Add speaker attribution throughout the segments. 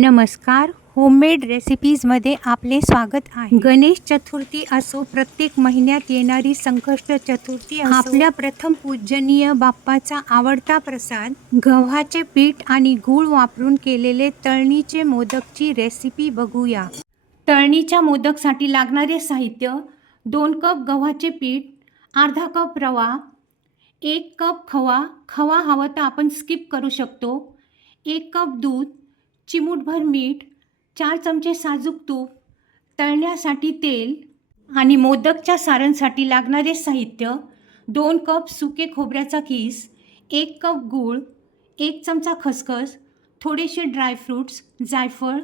Speaker 1: नमस्कार होममेड रेसिपीजमध्ये आपले स्वागत आहे. गणेश चतुर्थी असो प्रत्येक महिन्यात येणारी संकष्ट चतुर्थी आपल्या प्रथम पूजनीय बाप्पाचा आवडता प्रसाद गव्हाचे पीठ आणि गूळ वापरून केलेले तळणीचे मोदकची रेसिपी बघूया. तळणीच्या मोदकसाठी लागणारे साहित्य दोन कप गव्हाचे पीठ अर्धा कप रवा एक कप खवा खवा हवा तर आपण स्किप करू शकतो. एक कप दूध चिमूटभर मीठ चार चमचे साजूक तूप तळण्यासाठी तेल आणि मोदकच्या सारणसाठी लागणारे साहित्य दोन कप सुके खोबऱ्याचा किस एक कप गूळ एक चमचा खसखस थोडेसे ड्रायफ्रूट्स जायफळ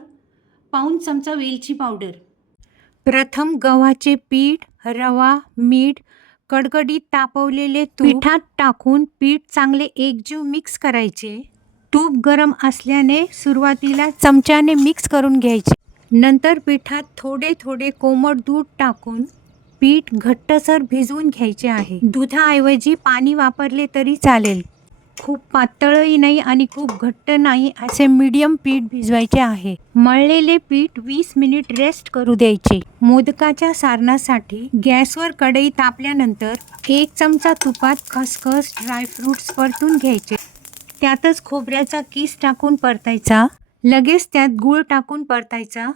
Speaker 1: पाऊण चमचा वेलची पावडर. प्रथम गव्हाचे पीठ रवा मीठ कडकडीत तापवलेले तूप पिठात टाकून पीठ चांगले एकजीव मिक्स करायचे. तूप गरम असल्याने सुरुवातीला चमच्याने मिक्स करून घ्यायचे. नंतर पिठात थोडे थोडे कोमट दूध टाकून पीठ घट्टसर भिजवून घ्यायचे आहे. दुधाऐवजी पाणी वापरले तरी चालेल. खूप पातळही नाही आणि खूप घट्ट नाही असे मीडियम पीठ भिजवायचे आहे. मळलेले पीठ वीस मिनिट रेस्ट करू द्यायचे. मोदकाच्या सारणासाठी गॅसवर कढई तापल्यानंतर एक चमचा तुपात खसखस ड्रायफ्रुट्स परतून घ्यायचे. त्यातच खोबऱ्याचा किस टाकून परतायचा. लगेच त्यात गूळ टाकून परतायचा.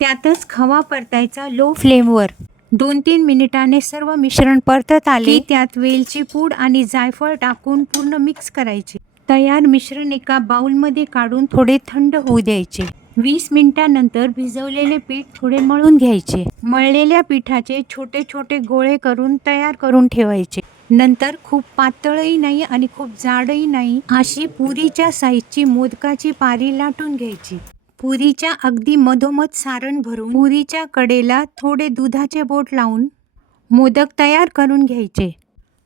Speaker 1: त्यातच खवा परतायचा लो फ्लेमवर दोन तीन मिनिटाने सर्व मिश्रण परतत आले. त्यात वेलची पूड आणि जायफळ टाकून पूर्ण मिक्स करायचे. तयार मिश्रण एका बाउलमध्ये काढून थोडे थंड होऊ द्यायचे. वीस मिनिटानंतर भिजवलेले पीठ थोडे मळून घ्यायचे. मळलेल्या पिठाचे छोटे छोटे गोळे करून तयार करून ठेवायचे. नंतर खूप पातळही नाही आणि खूप जाडही नाही. अशी पुरीच्या साईजची मोदकाची पारी लाटून घ्यायची. पुरीच्या अगदी मधोमध सारण भरून पुरीच्या कडेला थोडे दुधाचे बोट लावून मोदक तयार करून घ्यायचे.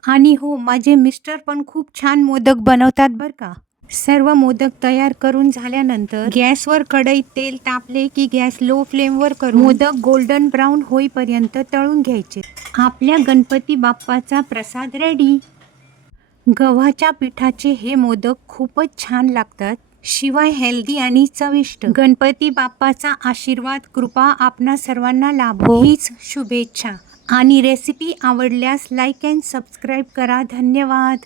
Speaker 1: आणि हो माझे मिस्टर पण खूप छान मोदक बनवतात बरं का. सर्व मोदक तयार करून झाल्यानंतर गॅसवर कढईत तेल तापले की गॅस लो फ्लेमवर करून मोदक गोल्डन ब्राऊन होईपर्यंत तळून घ्यायचे. आपल्या गणपती बाप्पाचा प्रसाद रेडी गव्हाच्या पिठाचे हे मोदक खूपच छान लागतात. शिवाय हेल्दी आणि चविष्ट. गणपती बाप्पाचा आशीर्वाद कृपा आपणा सर्वांना लाभो. हीच शुभेच्छा. आणि रेसिपी आवडल्यास लाईक अँड सबस्क्राईब करा. धन्यवाद.